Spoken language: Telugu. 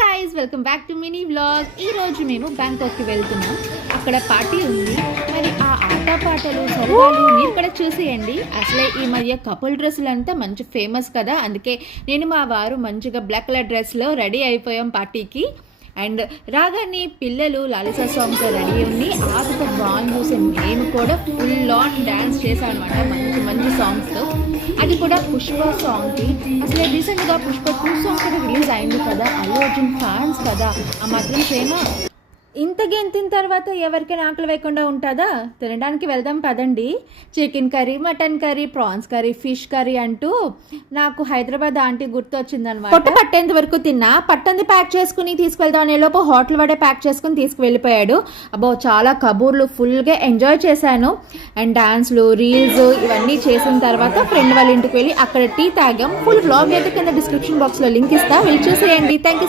Guys welcome back to mini vlog. ఈ రోజు మేము బ్యాంకాక్కి వెళ్తున్నాం. అక్కడ పార్టీ ఉంది. మరి ఆ ఆటపాటలు సరదాలు మీరు కూడా చూసేయండి. అసలే ఈ మధ్య కపుల్ డ్రెస్సులు అంతా మంచి ఫేమస్ కదా, అందుకే నేను మా వారు మంచిగా బ్లాక్ కలర్ డ్రెస్లో రెడీ అయిపోయాం పార్టీకి. అండ్ రాగానే పిల్లలు లాలిసా సాంగ్తో రెడీ ఉంది. ఆటతో బాగా చూసి మేము కూడా ఫుల్ ఆన్ డ్యాన్స్ చేశాం అనమాట, మంచి మంచి సాంగ్స్తో. అది కూడా పుష్ప సాంగ్కి. అసలు రీసెంట్గా పుష్ప 2 సాంగ్ కూడా రిలీజ్ అయింది కదా, అల్లు అర్జున్ ఫ్యాన్స్ కదా, ఆ మాత్రం ప్రేమ ఇంత గెంతిన తర్వాత ఎవరికైనా ఆకలి వేయకుండా ఉంటుందా? తినడానికి వెళ్దాం పదండి. Chicken curry, mutton curry, prawns curry, fish curry అంటూ నాకు హైదరాబాద్ ఆంటీ గుర్తొచ్చిందనమాట. పొట్ట పట్టేంత వరకు తిన్నా, పట్టంది ప్యాక్ చేసుకుని తీసుకెళ్దాం అనే లోపు హోటల్ వాడే ప్యాక్ చేసుకుని తీసుకువెళ్ళిపోయాడు. అబ్బో చాలా కబూర్లు ఫుల్గా ఎంజాయ్ చేశాను. అండ్ డాన్స్లు, రీల్స్ ఇవన్నీ చేసిన తర్వాత ఫ్రెండ్ వాళ్ళ ఇంటికి వెళ్ళి అక్కడ టీ తాగాం. ఫుల్ బ్లాగ్ అయితే కింద డిస్క్రిప్షన్ బాక్స్లో లింక్ ఇస్తా, వెళ్ళి చూసేయండి. Thank you.